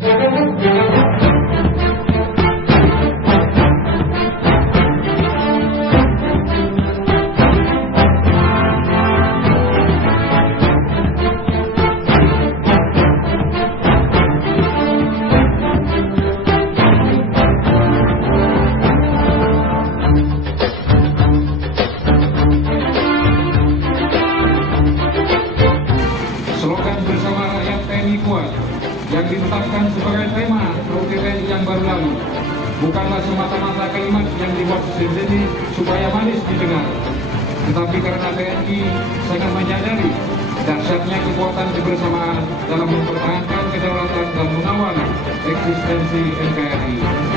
Slogan bersama rakyat TNI kuat yang ditetapkan sebagai tema ProTNI yang baru lalu bukanlah semata-mata kalimat yang dibuat sendiri supaya manis didengar, tetapi karena TNI sangat menyadari dahsyatnya kekuatan kebersamaan dalam mempertahankan kedaulatan dan mengawal eksistensi NKRI.